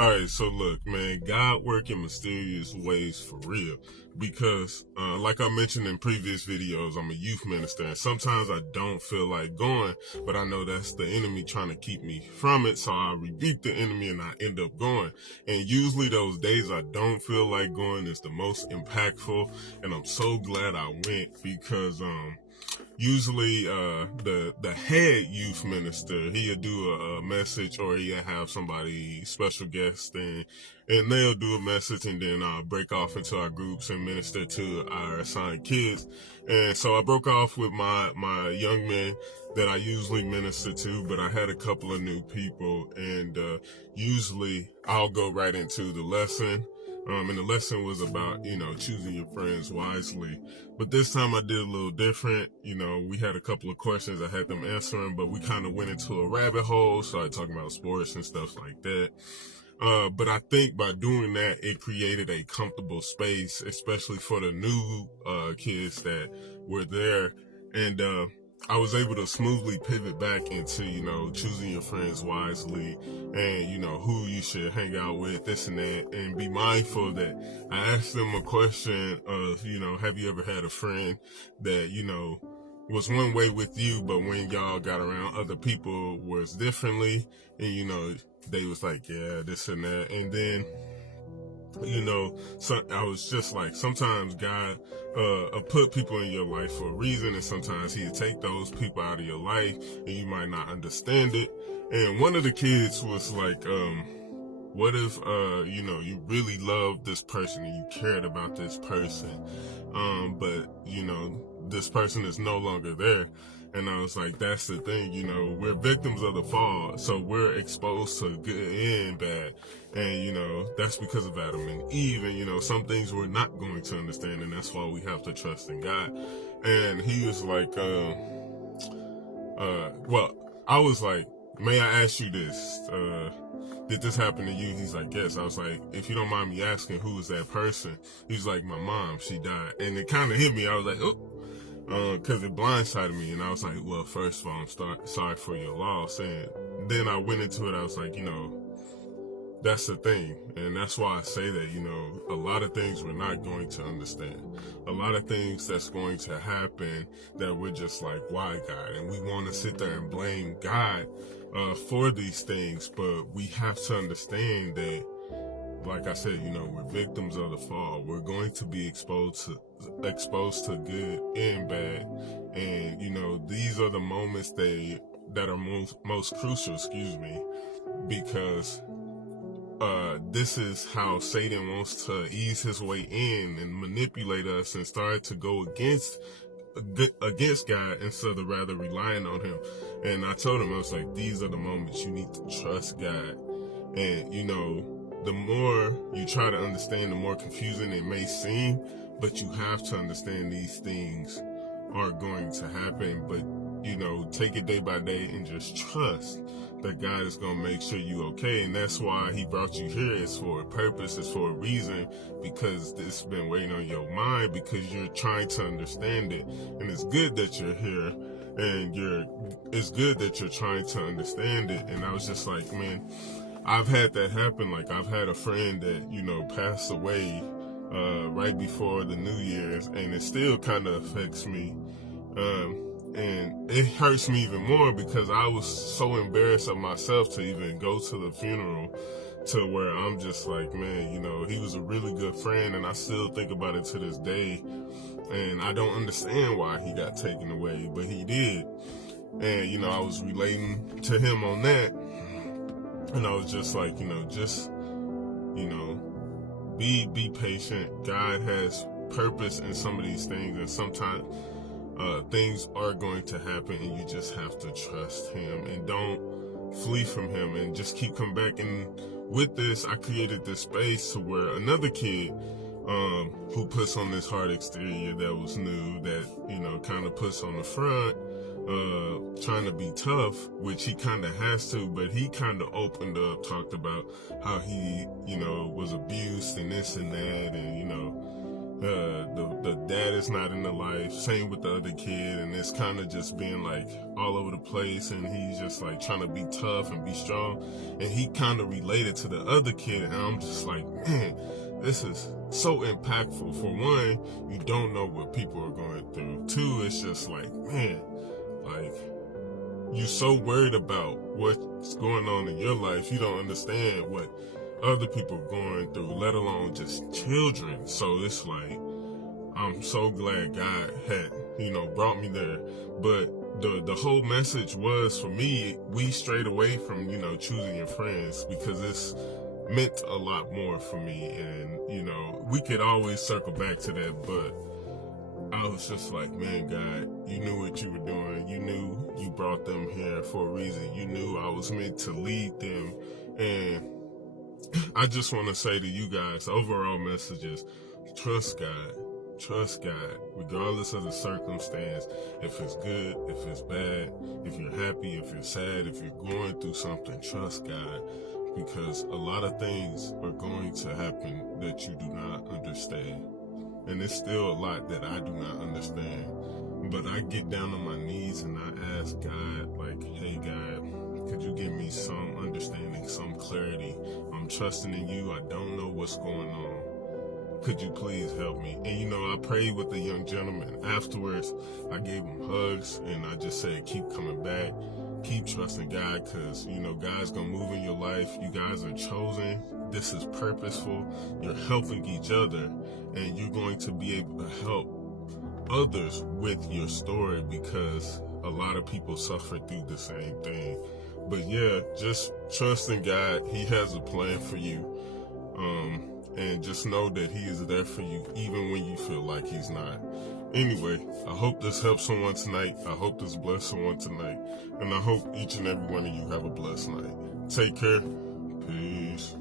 All right, so look, man, God work in mysterious ways for real. Because, like I mentioned in previous videos, I'm a youth minister, and sometimes I don't feel like going, but I know that's the enemy trying to keep me from it. So I rebuke the enemy and I end up going. And usually those days I don't feel like going is the most impactful. And I'm so glad I went because, usually the head youth minister, he'll do a message, or he'll have somebody special guest, and they'll do a message, and then I'll break off into our groups and minister to our assigned kids. And so I broke off with my young men that I usually minister to, but I had a couple of new people, and usually I'll go right into the lesson. And the lesson was about, choosing your friends wisely. But this time I did a little different. We had a couple of questions I had them answering, but we kind of went into a rabbit hole, started talking about sports and stuff like that. But I think by doing that, it created a comfortable space, especially for the new kids that were there. And I was able to smoothly pivot back into, choosing your friends wisely and, who you should hang out with, this and that, and be mindful that I asked them a question of, have you ever had a friend that, was one way with you, but when y'all got around other people was differently, and, they was like, yeah, this and that. And then, so I was just like, sometimes God put people in your life for a reason, and sometimes he'll take those people out of your life and you might not understand it. And one of the kids was like, what if you really loved this person and you cared about this person, but this person is no longer there. And I was like, that's the thing, we're victims of the fall, so we're exposed to good and bad. And, that's because of Adam and Eve. And, some things we're not going to understand, and that's why we have to trust in God. And he was like, well, I was like, may I ask you this? Did this happen to you? He's like, yes. I was like, if you don't mind me asking, who is that person? He's like, my mom, she died. And it kind of hit me. I was like, oh. Cause it blindsided me, and I was like, well, first of all, I'm sorry for your loss. And then I went into it, I was like, that's the thing. And that's why I say that, a lot of things we're not going to understand. A lot of things that's going to happen that we're just like, why God? And we want to sit there and blame God, for these things, but we have to understand that, like I said, we're victims of the fall. We're going to be exposed to good and bad. And, these are the moments that are most crucial, because this is how Satan wants to ease his way in and manipulate us and start to go against God instead of rather relying on him. And I told him, I was like, these are the moments you need to trust God. And, the more you try to understand, the more confusing it may seem, but you have to understand these things are going to happen. But, take it day by day and just trust that God is going to make sure you okay. And that's why he brought you here. It's for a purpose. It's for a reason, because this has been weighing on your mind, because you're trying to understand it. And it's good that you're here, and it's good that you're trying to understand it. And I was just like, man, I've had that happen. Like, I've had a friend that, passed away right before the New Year's, and it still kind of affects me. And it hurts me even more because I was so embarrassed of myself to even go to the funeral, to where I'm just like, man, he was a really good friend, and I still think about it to this day. And I don't understand why he got taken away, but he did. And, I was relating to him on that. And I was just like, be patient. God has purpose in some of these things, and sometimes things are going to happen, and you just have to trust him and don't flee from him, and just keep coming back. And with this, I created this space to where another kid who puts on this hard exterior that was new, that kind of puts on the front, trying to be tough, which he kind of has to, but he kind of opened up, talked about how he was abused and this and that, and The dad is not in the life, same with the other kid, and it's kind of just being like all over the place, and he's just like trying to be tough and be strong, and he kind of related to the other kid, and I'm just like, man, this is so impactful. For one, you don't know what people are going through. Two, it's just like, man, like, you're so worried about what's going on in your life, you don't understand what other people are going through, let alone just children. So it's like, I'm so glad God had, brought me there. But the whole message was, for me, we strayed away from, choosing your friends, because it's meant a lot more for me. And, we could always circle back to that, but I was just like, man, God, you knew what you were doing. You knew you brought them here for a reason. You knew I was meant to lead them. And I just want to say to you guys, the overall message is, trust God. Trust God, regardless of the circumstance. If it's good, if it's bad, if you're happy, if you're sad, if you're going through something, trust God. Because a lot of things are going to happen that you do not understand. And it's still a lot that I do not understand. But I get down on my knees and I ask God, like, hey, God, could you give me some understanding, some clarity? I'm trusting in you. I don't know what's going on. Could you please help me? And, I prayed with the young gentleman. Afterwards, I gave him hugs, and I just said, keep coming back. Keep trusting God, because, God's going to move in your life. You guys are chosen. This is purposeful. You're helping each other, and you're going to be able to help others with your story, because a lot of people suffer through the same thing. But yeah, just trust in God. He has a plan for you. And just know that he is there for you, even when you feel like he's not. Anyway, I hope this helps someone tonight. I hope this blessed someone tonight. And I hope each and every one of you have a blessed night. Take care. Peace.